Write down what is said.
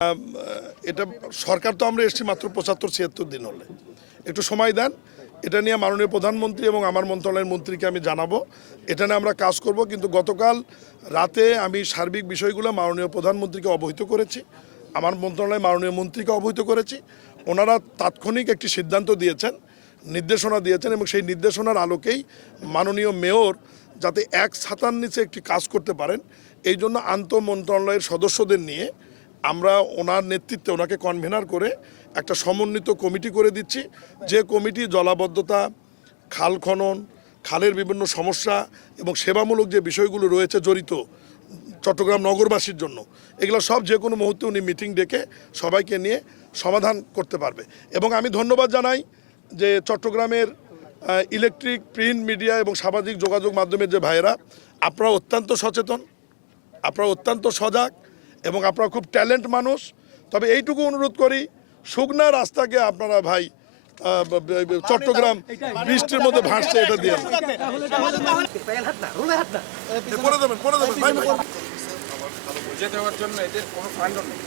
এটা সরকার তো আমরা এসেছি মাত্র ৭৫-৭৬ দিন হলে, একটু সময় দেন। এটা নিয়ে মাননীয় প্রধানমন্ত্রী এবং আমার মন্ত্রণালয়ের মন্ত্রীকে আমি জানাবো, এটা নিয়ে আমরা কাজ করব। কিন্তু গতকাল রাতে আমি সার্বিক বিষয়গুলো মাননীয় প্রধানমন্ত্রীকে অবহিত করেছি, আমার মন্ত্রণালয় মাননীয় মন্ত্রীকে অবহিত করেছি। ওনারা তাৎক্ষণিক একটি সিদ্ধান্ত দিয়েছেন, নির্দেশনা দিয়েছেন, এবং সেই নির্দেশনার আলোকেই মাননীয় মেয়র যাতে এক ছাতার নিচে একটি কাজ করতে পারেন, এই জন্য আন্তঃ মন্ত্রণালয়ের সদস্যদের নিয়ে আমরা ওনার নেতৃত্বে ওনাকে কনভেনার করে একটা সমন্বিত কমিটি করে দিচ্ছি, যে কমিটি জলাবদ্ধতা, খাল খনন, খালের বিভিন্ন সমস্যা এবং সেবামূলক যে বিষয়গুলো রয়েছে জড়িত চট্টগ্রাম নগরবাসীর জন্য, এগুলো সব যে কোনো মুহূর্তে উনি মিটিং ডেকে সবাইকে নিয়ে সমাধান করতে পারবে। এবং আমি ধন্যবাদ জানাই যে চট্টগ্রামের ইলেকট্রিক, প্রিন্ট মিডিয়া এবং সামাজিক যোগাযোগ মাধ্যমের যে ভাইয়েরা, আপনারা অত্যন্ত সচেতন, আপনারা অত্যন্ত সজাগ এবং আপনারা খুব ট্যালেন্ট মানুষ। তবে এইটুকু অনুরোধ করি, শুকনা রাস্তাকে আপনারা ভাই চট্টগ্রাম বৃষ্টির মধ্যে ভাসছে এটা দিয়ে যেতে হওয়ার জন্য এদের কোনো ফান্ড নেই।